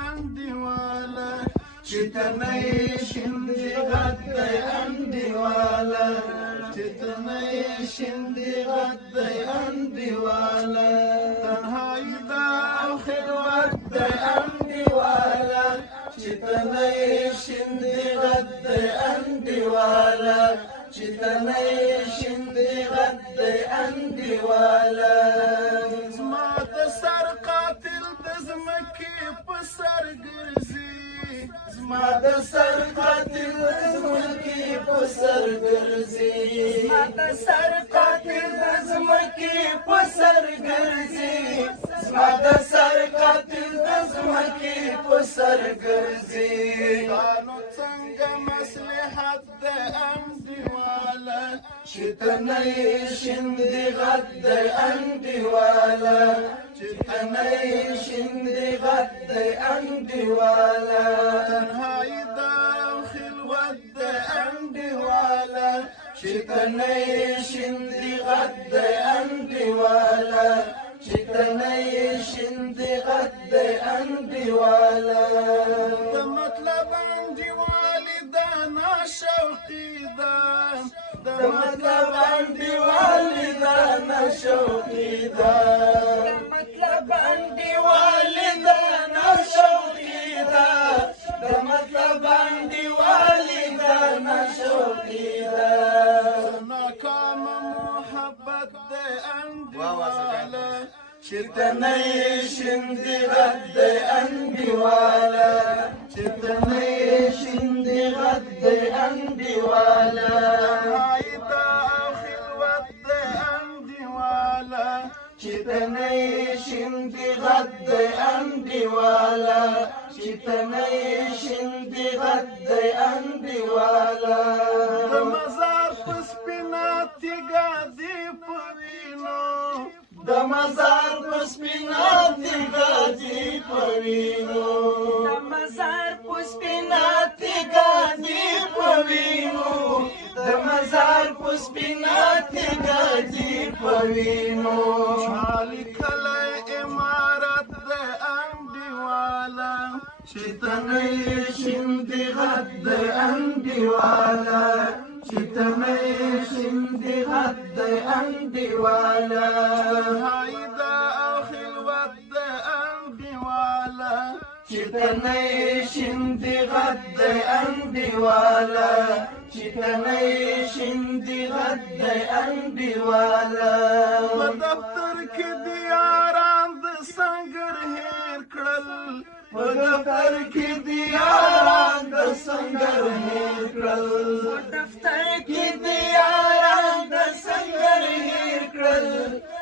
انډیواله چې ته نه یې شیندې غد دی انډیواله چې ته نه یې شیندې غد دی انډیواله تنهایي ده او خلوت دی انډیواله چې ته نه یې شیندې غد دی انډیواله چې ته نه یې شیندې غد دی انډیواله زما د سر قاتل د ځمکې په سر ګرځي زما د سر قاتل د ځمکې په سر ګرځي زما د سر قاتل د ځمکې په سر ګرځي زما د سر قاتل د ځمکې په سر ګرځي دا نو څنګه مصلحت د انډیواله چې ته نه یې شیندې غد دی انډیواله چې ته نه یې شیندې غد دی انډیواله تنهایي ده او خلوت دی انډیواله چې ته نه یې شیندې غد دی انډیواله چې ته نه یې شیندې غد دی انډیواله د مطلب انډیوالي ده ناشوقي ده د مطلب انډیوالي ده ناشوقي ده د مطلب انډیوالي ده ناشوقي ده د مطلب انډیوالي ده ناشوقي ده ناکام محبت ده انډیواله چې ته نه یې شیندې غد دی انډیواله چې ته نه یې شیندې غد دی انډیواله تنهایي ده او خلوت دی انډیواله چې ته نه یې شیندې غد دی انډیواله چې ته نه یې شیندې غد دی انډیواله د مزار په سپینه تیږه دې په وینو د مزار په سپینه تیږه دې په وینو د مزار په سپینه تیږه دې په وینو د مزار په سپینه تیږه دې په وینو چا لیکلی عمارت د انډیواله چې ته نه یې شیندې غد دی انډیواله چې ته نه یې شیندې غد دی انډیواله تنهایي ده او خلوت دی انډیواله چې ته نه یې شیندې غد دی انډیواله چې ته نه یې شیندې غد دی انډیواله په دفتر کې د یاران د سنګر هېر کړل په دفتر کې د یاران د سنګر هېر کړل په دفتر کې د یاران د سنګر هېر کړل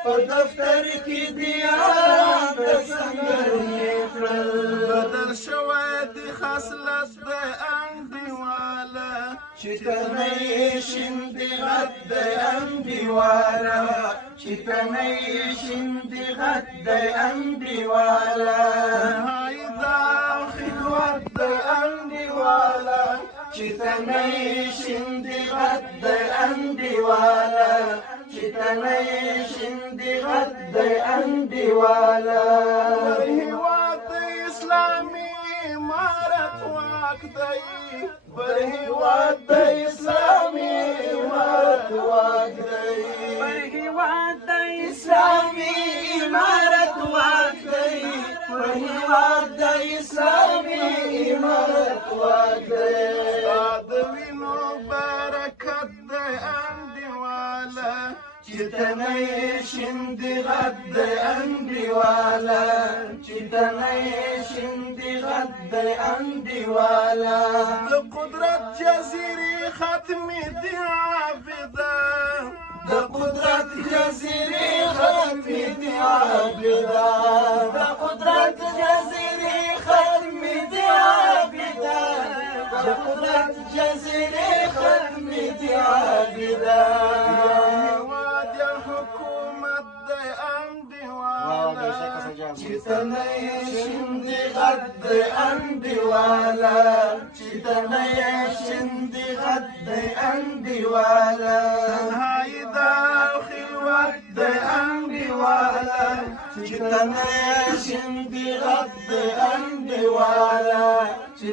په دفتر کې د یاران د سنګر هېر کړل بدل شوی د خصلت د انډیواله چې ته نه یې شیندې غد دی انډیواله چې ته نه یې شیندې غد دی انډیواله تنهایي ده او خلوت دی انډیواله چې ته نه یې شیندې غد دی انډیواله چې ته نه یې شیندې غد دی انډیواله پر هېواد د اسلامي امارت واک دی پر هېواد د اسلامي امارت واک دی پر هېواد د اسلامي امارت واک دی پر هېواد د اسلامي امارت واک دی ستا د وینو برکت دی انډیواله چې ته نه یې شیندې غد دی انډیواله چې ته نه یې شیندې غد دی انډیواله د قدرت جزیرې ختمې دي عابده د قدرت جزیرې ختمې دي عابده د قدرت جزیرې ختمې دي عابده د قدرت جزیرې ختمې دي عابده چې ته نه یې شیندې غد دی انډیواله چې ته نه یې شیندې غد دی انډیواله تنهایي ده او خلوت دی انډیواله چې ته نه یې شیندې غد دی انډیواله چې